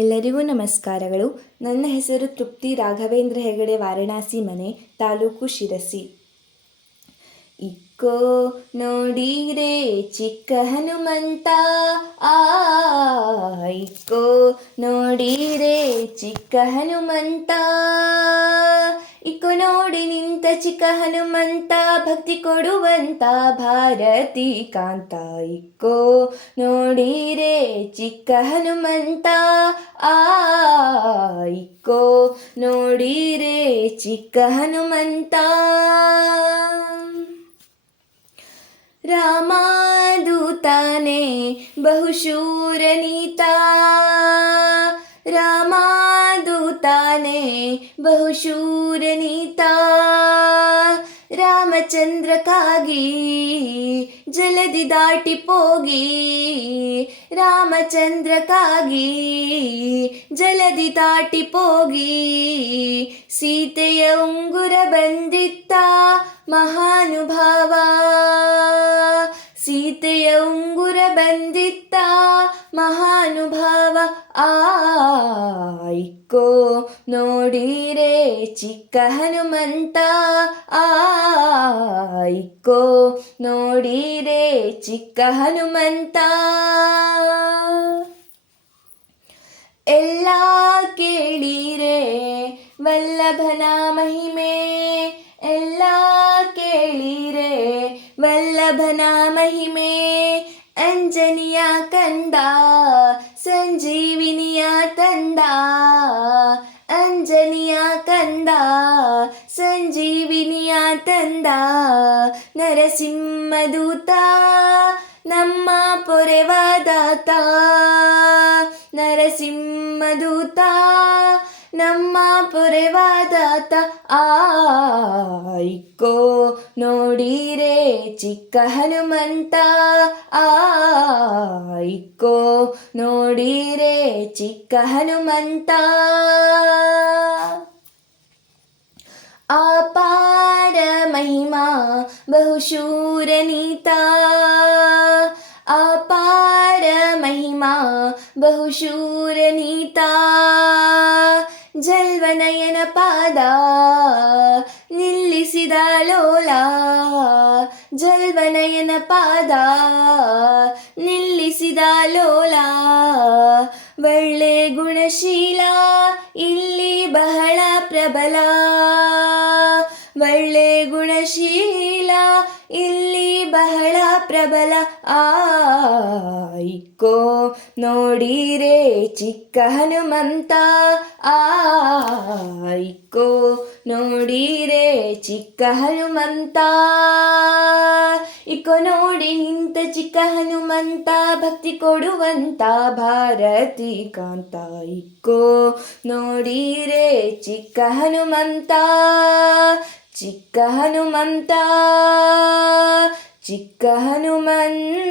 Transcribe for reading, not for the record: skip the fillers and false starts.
ಎಲ್ಲರಿಗೂ ನಮಸ್ಕಾರಗಳು. ನನ್ನ ಹೆಸರು ತೃಪ್ತಿ ರಾಘವೇಂದ್ರ ಹೆಗಡೆ, ವಾರಣಾಸಿ ಮನೆ, ತಾಲೂಕು ಶಿರಸಿ. ಇಕ್ಕೋ ನೋಡಿರೆ ಚಿಕ್ಕ ಹನುಮಂತ, ಆ ಇಕ್ಕೋ ನೋಡಿರೆ ಚಿಕ್ಕ ಹನುಮಂತ, ಇಕ್ಕೋ ನೋಡಿ ನಿಂತ ಚಿಕ್ಕ ಹನುಮಂತ, ಭಕ್ತಿ ಕೊಡುವಂತ ಭಾರತಿ ಕಾಂತ. ಇಕ್ಕೋ ನೋಡಿರೆ ಚಿಕ್ಕ ಹನುಮಂತ, ಆ ಇಕ್ಕೋ ನೋಡಿರೆ ಚಿಕ್ಕ ಹನುಮಂತ. ರಾಮದೂತನೇ ಬಹುಶೂರ ನೀತ, ರಾಮದೂತನೇ ಬಹುಶೂರ ನೀತ, ರಾಮಚಂದ್ರಕ್ಕಾಗಿ ಜಲದಿ ದಾಟಿ ಹೋಗಿ, ರಾಮಚಂದ್ರಕ್ಕಾಗಿ ಜಲದಿ ದಾಟಿ ಹೋಗಿ, ಸೀತೆಯ ಉಂಗುರ ಬಂದಿತ್ತ ಮಹಾನುಭಾವ, ಸೀತೆಯ ಉಂಗುರ ಬಂದಿತ್ತ ಮಹಾನುಭಾವ. ಆ ಇಕ್ಕೋ ನೋಡಿರೆ ಚಿಕ್ಕ ಹನುಮಂತ, ಆ ಇಕ್ಕೋ ನೋಡಿರೆ ಚಿಕ್ಕ ಹನುಮಂತ. ಎಲ್ಲ ಕೇಳಿರೆ ವಲ್ಲಭನ ಮಹಿಮೆ, ಎಲ್ಲ ಕೇಳಿರೆ ವಲ್ಲಭನ ಮಹಿಮೆ, ಅಂಜನಿಯ ಕಂದ ಸಂಜೀವಿನಿಯ ತಂದ, ಅಂಜನಿಯ ಕಂದ ಸಂಜೀವಿನಿಯ ತಂದ, ನರಸಿಂಹದೂತ ನಮ್ಮ ಪೊರೆವಾದಾತ, ನರಸಿಂಹದೂತ ನಮ್ಮ ಪೊರೆವಾದಾತ. ಆ ಇಕ್ಕೋ ನೋಡಿರೆ ಚಿಕ್ಕ ಹನುಮಂತ, ಆ ಇಕ್ಕೋ ನೋಡಿರೆ ಚಿಕ್ಕ ಹನುಮಂತ. ಅಪಾರ ಮಹಿಮಾ ಬಹುಶೂರ ನೀತ, ಅಪಾರ ಮಹಿಮಾ ಬಹುಶೂರ ನೀತ, ಜಲ್ವನಯನ ಪಾದ ನಿಲ್ಲಿಸಿದ ಲೋಲ, ಜಲ್ವನಯನ ಪಾದ ನಿಲ್ಲಿಸಿದ ಲೋಲ, ಒಳ್ಳೆ ಗುಣಶೀಲ ಇಲ್ಲಿ ಬಹಳ ಪ್ರಬಲ, ಒಳ್ಳೆ ಗುಣಶೀಲ ಇಲ್ಲಿ ಬಹಳ ಪ್ರಬಲ. ಆ ಇಕ್ಕೋ ನೋಡಿರೆ ಚಿಕ್ಕ ಹನುಮಂತ, ಆ ಇಕ್ಕೋ ನೋಡಿರೆ ಚಿಕ್ಕ ಹನುಮಂತ, ಇಕ್ಕೋ ನೋಡಿ ನಿಂತ ಚಿಕ್ಕ ಹನುಮಂತ, ಭಕ್ತಿ ಕೊಡುವಂತ ಭಾರತಿ ಕಾಂತ. ಇಕ್ಕೋ ನೋಡಿರೆ ಚಿಕ್ಕ ಹನುಮಂತ, ಚಿಕ್ಕ ಹನುಮಂತ, ಚಿಕ್ಕ ಹನುಮಂತ.